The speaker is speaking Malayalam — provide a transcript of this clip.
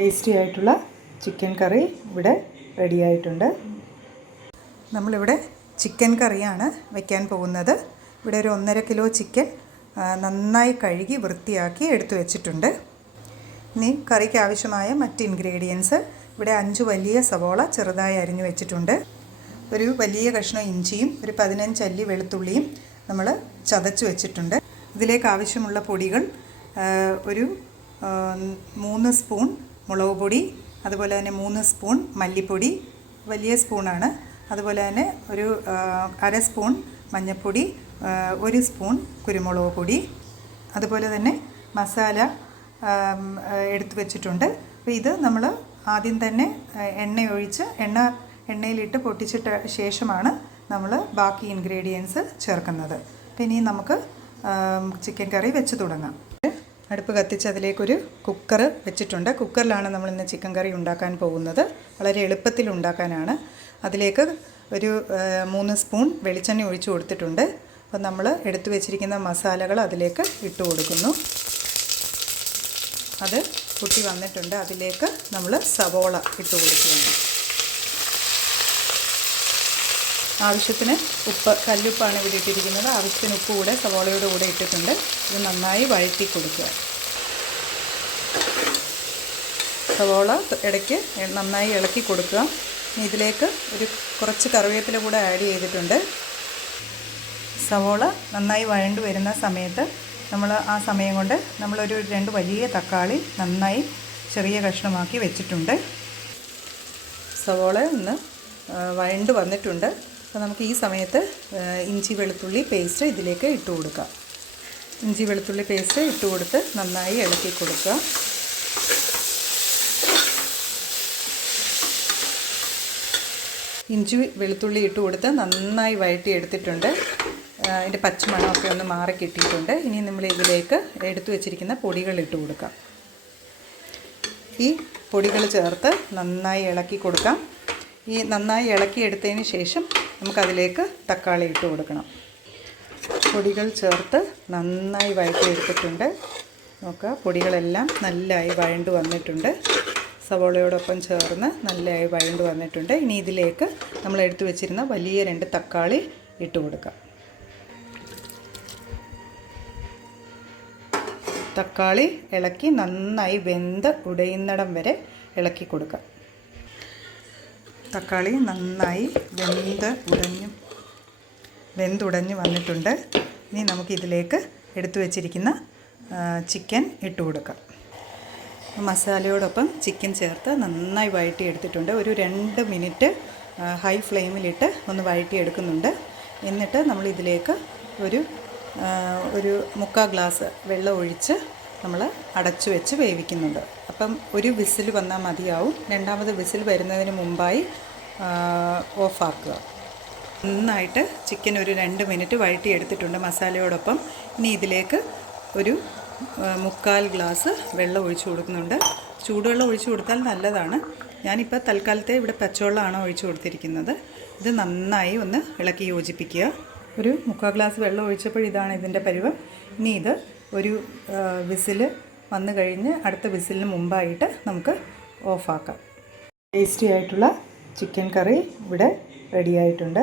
ടേസ്റ്റി ആയിട്ടുള്ള ചിക്കൻ കറി ഇവിടെ റെഡി ആയിട്ടുണ്ട്. നമ്മളിവിടെ ചിക്കൻ കറിയാണ് വയ്ക്കാൻ പോകുന്നത്. ഇവിടെ ഒരു ഒന്നര കിലോ ചിക്കൻ നന്നായി കഴുകി വൃത്തിയാക്കി എടുത്തു വെച്ചിട്ടുണ്ട്. ഇനി കറിക്ക് ആവശ്യമായ മറ്റ് ഇൻഗ്രീഡിയൻസ് ഇവിടെ അഞ്ച് വലിയ സവോള ചെറുതായി അരിഞ്ഞു വെച്ചിട്ടുണ്ട്. ഒരു വലിയ കഷ്ണം ഇഞ്ചിയും ഒരു പതിനഞ്ച് അല്ലി വെളുത്തുള്ളിയും നമ്മൾ ചതച്ച് വെച്ചിട്ടുണ്ട്. ഇതിലേക്ക് ആവശ്യമുള്ള പൊടികൾ ഒരു മൂന്ന് സ്പൂൺ മുളക് പൊടി അതുപോലെ തന്നെ മൂന്ന് സ്പൂൺ മല്ലിപ്പൊടി വലിയ സ്പൂണാണ്. അതുപോലെ തന്നെ ഒരു അര സ്പൂൺ മഞ്ഞൾപ്പൊടി ഒരു സ്പൂൺ കുരുമുളക് പൊടി. അതുപോലെ തന്നെ മസാല എടുത്തു വെച്ചിട്ടുണ്ട്. അപ്പോൾ ഇത് നമ്മൾ ആദ്യം തന്നെ എണ്ണ ഒഴിച്ച് എണ്ണ എണ്ണയിലിട്ട് പൊട്ടിച്ചിട്ട ശേഷമാണ് നമ്മൾ ബാക്കി ഇൻഗ്രീഡിയൻസ് ചേർക്കുന്നത്. അപ്പോൾ ഇനി നമുക്ക് ചിക്കൻ കറി വെച്ച് തുടങ്ങാം. അടുപ്പ് കത്തിച്ച് അതിലേക്കൊരു കുക്കർ വെച്ചിട്ടുണ്ട്. കുക്കറിലാണ് നമ്മൾ ഇന്ന് ചിക്കൻ കറി ഉണ്ടാക്കാൻ പോകുന്നത്. വളരെ എളുപ്പത്തിൽ ഉണ്ടാക്കാനാണ്. അതിലേക്ക് ഒരു മൂന്ന് സ്പൂൺ വെളിച്ചെണ്ണ ഒഴിച്ചു കൊടുത്തിട്ടുണ്ട്. അപ്പോൾ നമ്മൾ എടുത്തു വെച്ചിരിക്കുന്ന മസാലകൾ അതിലേക്ക് ഇട്ട് കൊടുക്കുന്നു. അത് കുട്ടി വന്നിട്ടുണ്ട്. അതിലേക്ക് നമ്മൾ സവോള ഇട്ട് കൊടുക്കുന്നു ആവശ്യത്തിന് ഉപ്പ് കല്ലുപ്പാണ് ഇവിടെ ഇട്ടിരിക്കുന്നത്. ആവശ്യത്തിന് ഉപ്പ് കൂടെ സവോളയുടെ കൂടെ ഇട്ടിട്ടുണ്ട്. ഇത് നന്നായി വഴറ്റി കൊടുക്കുക. സവോള ഇടയ്ക്ക് നന്നായി ഇളക്കി കൊടുക്കുക. ഇതിലേക്ക് ഒരു കുറച്ച് കറിവേപ്പില കൂടെ ആഡ് ചെയ്തിട്ടുണ്ട്. സവോള നന്നായി വഴണ്ടു വരുന്ന സമയത്ത് നമ്മൾ ആ സമയം കൊണ്ട് നമ്മളൊരു രണ്ട് വലിയ തക്കാളി നന്നായി ചെറിയ കഷ്ണമാക്കി വെച്ചിട്ടുണ്ട്. സവോള ഒന്ന് വഴണ്ടു വന്നിട്ടുണ്ട്. അപ്പോൾ നമുക്ക് ഈ സമയത്ത് ഇഞ്ചി വെളുത്തുള്ളി പേസ്റ്റ് ഇതിലേക്ക് ഇട്ട് കൊടുക്കാം. ഇഞ്ചി വെളുത്തുള്ളി പേസ്റ്റ് ഇട്ട് കൊടുത്ത് നന്നായി ഇളക്കി കൊടുക്കുക. ഇഞ്ചി വെളുത്തുള്ളി ഇട്ട് കൊടുത്ത് നന്നായി വഴറ്റി എടുത്തിട്ടുണ്ട്. അതിന്റെ പച്ചമണമൊക്കെ ഒന്ന് മാറി കിട്ടിയിട്ടുണ്ട്. ഇനി നമ്മൾ ഇതിലേക്ക് എടുത്തു വെച്ചിരിക്കുന്ന പൊടികൾ ഇട്ട് കൊടുക്കാം. ഈ പൊടികൾ ചേർത്ത് നന്നായി ഇളക്കി കൊടുക്കാം. ഈ നന്നായി ഇളക്കി എടുത്തതിന് ശേഷം നമുക്കതിലേക്ക് തക്കാളി ഇട്ട് കൊടുക്കണം. പൊടികൾ ചേർത്ത് നന്നായി വഴറ്റി എടുത്തിട്ടുണ്ട് നോക്കുക പൊടികളെല്ലാം നല്ലതായി വഴണ്ടു വന്നിട്ടുണ്ട്. സവോളയോടൊപ്പം ചേർന്ന് നല്ലതായി വഴണ്ട് വന്നിട്ടുണ്ട്. ഇനി ഇതിലേക്ക് നമ്മൾ എടുത്തു വെച്ചിരുന്ന വലിയ രണ്ട് തക്കാളി ഇട്ട് കൊടുക്കാം. തക്കാളി ഇളക്കി നന്നായി വെന്ത് ഉടയുന്നിടം വരെ ഇളക്കി കൊടുക്കാം. തക്കാളി നന്നായി വെന്ത് ഉടഞ്ഞു വെന്തുടഞ്ഞ് വന്നിട്ടുണ്ട്. ഇനി നമുക്കിതിലേക്ക് എടുത്തു വച്ചിരിക്കുന്ന ചിക്കൻ ഇട്ട് കൊടുക്കാം. മസാലയോടൊപ്പം ചിക്കൻ ചേർത്ത് നന്നായി വഴറ്റി എടുത്തിട്ടുണ്ട് ഒരു രണ്ട് മിനിറ്റ് ഹൈ ഫ്ലെയിമിലിട്ട് ഒന്ന് വഴറ്റി എടുക്കുന്നുണ്ട് എന്നിട്ട് നമ്മൾ ഇതിലേക്ക് ഒരു ഒരു മുക്കാൽ ഗ്ലാസ് വെള്ളം ഒഴിച്ച് നമ്മൾ അടച്ചു വെച്ച് വേവിക്കുന്നുണ്ട്. അപ്പം ഒരു വിസിൽ വന്നാൽ മതിയാവും. രണ്ടാമത് വിസിൽ വരുന്നതിന് മുമ്പായി ഓഫാക്കുക. നന്നായിട്ട് ചിക്കൻ ഒരു രണ്ട് മിനിറ്റ് വഴറ്റി എടുത്തിട്ടുണ്ട് മസാലയോടൊപ്പം. ഇനി ഇതിലേക്ക് ഒരു മുക്കാൽ ഗ്ലാസ് വെള്ളം ഒഴിച്ചു കൊടുക്കുന്നുണ്ട്. ചൂടുവെള്ളം ഒഴിച്ചു കൊടുത്താൽ നല്ലതാണ്. ഞാനിപ്പോൾ തൽക്കാലത്തെ ഇവിടെ പച്ചവെള്ളമാണ് ഒഴിച്ചു കൊടുത്തിരിക്കുന്നത്. ഇത് നന്നായി ഒന്ന് ഇളക്കി യോജിപ്പിക്കുക. ഒരു മുക്കാൽ ഗ്ലാസ് വെള്ളം ഒഴിച്ചപ്പോൾ ഇതാണ് ഇതിന്റെ പരുവം. ഇനി ഇത് ഒരു വിസിൽ വന്നു കഴിഞ്ഞ് അടുത്ത വിസിലിന് മുമ്പായിട്ട് നമുക്ക് ഓഫാക്കാം. ടേസ്റ്റി ആയിട്ടുള്ള ചിക്കൻ കറി ഇവിടെ റെഡി ആയിട്ടുണ്ട്.